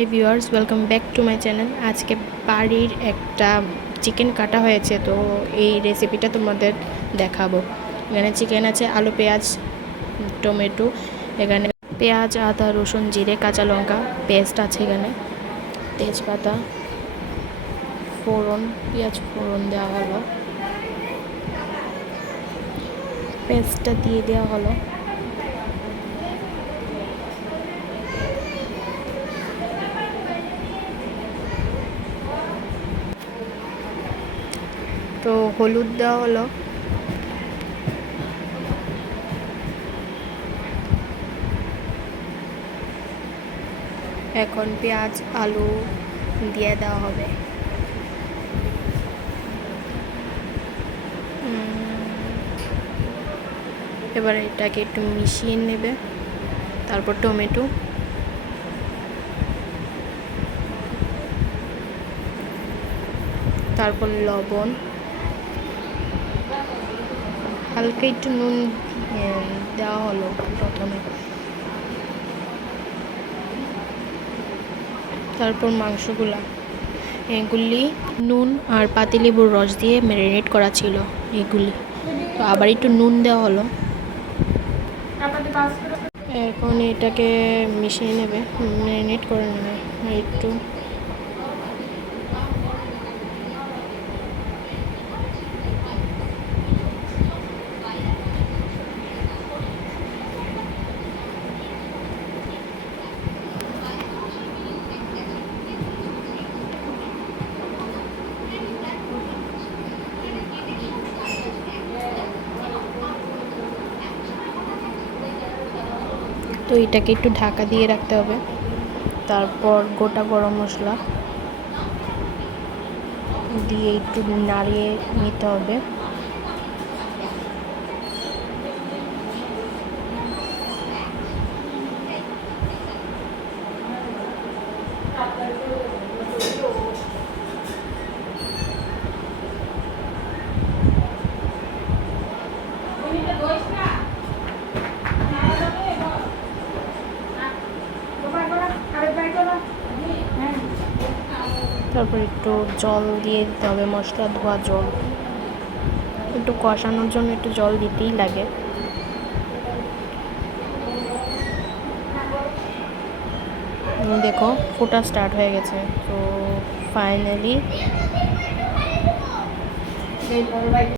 Hi viewers, welcome back to my channel. আজকে বাড়ির একটা চিকেন কাটা হয়েছে, তো এই রেসিপিটা তোমাদের দেখাবো। এখানে চিকেন আছে, আলু, পেঁয়াজ, টমেটো, এখানে পেঁয়াজ, আদা, রসুন, জিরে, কাঁচা লঙ্কা পেস্ট আছে, এখানে তেজপাতা, ফোড়ন, পেঁয়াজ ফোড়ন দেওয়া হলো, পেস্টটা দিয়ে দেওয়া হলো। তো হলুদ দেওয়া হলো, এখন পেঁয়াজ আলু দিয়ে দেওয়া হবে। এবার এটাকে একটু মিশিয়ে নেবে, তারপর টমেটো, তারপর লবণ, হালকা একটু নুন দেওয়া হলো প্রথমে, তারপর এগুলি নুন আর পাতিলেবুর রস দিয়ে ম্যারিনেট করা ছিল এগুলি, তো আবার একটু নুন দেওয়া হলো। এখন এটাকে মিশিয়ে নেবে, ম্যারিনেট করে নেবে একটু। তো এটাকে একটু ঢাকা দিয়ে রাখতে হবে, তারপর গোটা গরম মশলা দিয়ে একটু নাড়িয়ে নিতে হবে। তারপর একটু জল দিয়ে দিতে হবে, মশলা ধোয়া জল, একটু কষানোর জন্য একটু জল দিতেই লাগে। দেখো ফোটা স্টার্ট হয়ে গেছে, তো ফাইনালি